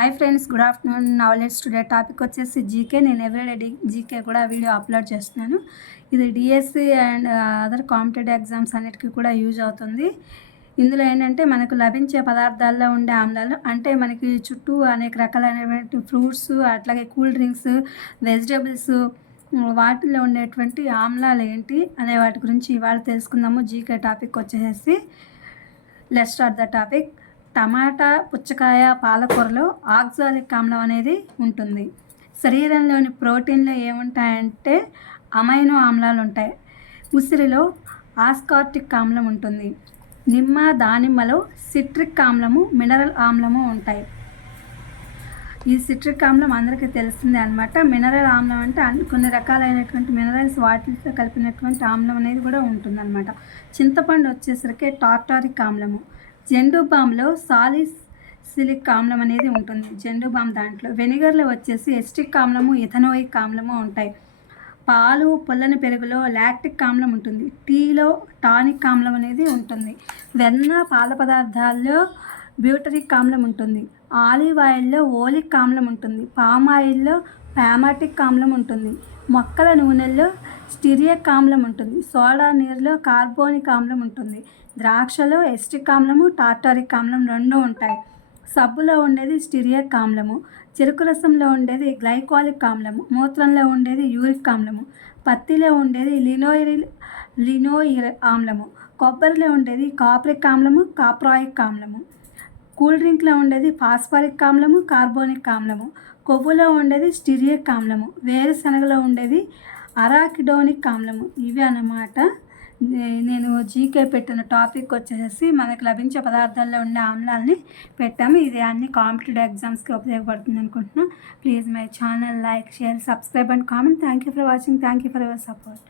Hi friends, good afternoon. Now let's today topic వచ్చేసి GK. నేను everyday GK కూడా video upload చేస్తున్నాను. ఇది DSC and other competitive exams అన్నిటికీ కూడా యూజ్ అవుతుంది. ఇందులో ఏంటంటే మనకు లభించే పదార్థాల్లో ఉండే ఆమ్లాలు, అంటే మనకి చుట్టూ అనేక రకాలైనటువంటి ఫ్రూట్స్, అట్లాగే కూల్ డ్రింక్స్, వెజిటేబుల్స్, వాటిల్లో ఉండేటువంటి ఆమ్లాలు ఏంటి అనే వాటి గురించి ఇవాళ తెలుసుకుందాము. జీకే టాపిక్ వచ్చేసి లెట్స్ స్టార్ట్ ద టాపిక్. టమాటా, పుచ్చకాయ, పాలకూరలో ఆక్సాలిక్ ఆమ్లం అనేది ఉంటుంది. శరీరంలోని ప్రోటీన్లు ఏముంటాయంటే అమైనో ఆమ్లాలు ఉంటాయి. ఉసిరిలో ఆస్కార్టిక్ ఆమ్లం ఉంటుంది. నిమ్మ, దానిమ్మలో సిట్రిక్ ఆమ్లము, మినరల్ ఆమ్లము ఉంటాయి. ఈ సిట్రిక్ ఆమ్లం అందరికీ తెలిసిందే అనమాట. మినరల్ ఆమ్లం అంటే కొన్ని రకాలైనటువంటి మినరల్స్ వాటితో కలిపినటువంటి ఆమ్లం అనేది కూడా ఉంటుందన్నమాట. చింతపండు వచ్చేసరికి టార్టారిక్ ఆమ్లము. జెండు బామ్లో సాలిసిలిక్ ఆమ్లం అనేది ఉంటుంది. జెండు బామ్ దాంట్లో. వెనిగర్లో వచ్చేసి ఎస్టిక్ ఆమ్లము, ఇథనోయిక్ ఆమ్లము ఉంటాయి. పాలు, పుల్లని పెరుగులో లాక్టిక్ ఆమ్లం ఉంటుంది. టీలో టానిక్ ఆమ్లం అనేది ఉంటుంది. వెన్న, పాల పదార్థాల్లో బ్యూటరిక్ ఆమ్లం ఉంటుంది. ఆలివ్ ఆయిల్లో ఓలిక్ ఆమ్లం ఉంటుంది. పామ్ ఆయిల్లో పామాటిక్ ఆమ్లం ఉంటుంది. మొక్కల నూనెల్లో స్టిరియిక్ ఆమ్లం ఉంటుంది. సోడా నీరులో కార్బోనిక్ ఆమ్లం ఉంటుంది. ద్రాక్షలో ఎస్టిక్ ఆమ్లము, టార్టారిక్ ఆమ్లం రెండు ఉంటాయి. సబ్బులో ఉండేది స్టిరియిక్ ఆమ్లము. చెరుకు రసంలో ఉండేది గ్లైకాలిక్ ఆమ్లము. మూత్రంలో ఉండేది యూరిక్ ఆమ్లము. పత్తిలో ఉండేది లినోయిర్ ఆమ్లము. కొబ్బరిలో ఉండేది కాప్రిక్ ఆమ్లము, కాప్రాయిక్ ఆమ్లము. కూల్ డ్రింక్లో ఉండేది ఫాస్ఫరిక్ ఆమ్లము, కార్బోనిక్ ఆమ్లము. కొవ్వులో ఉండేది స్టిరియిక్ ఆమ్లము. వేరుశనగలో ఉండేది అరాకిడోనిక్ ఆమ్లము. ఇవి అన్నమాట నేను జీకే పెట్టిన టాపిక్ వచ్చేసి మనకు లభించే పదార్థాల్లో ఉండే ఆమ్లాలని పెట్టాము. ఇది అన్ని కాంపిటేటివ్ ఎగ్జామ్స్కి ఉపయోగపడుతుంది అనుకుంటున్నాను. Please my channel like, share, subscribe and comment. Thank you for watching. Thank you for your support.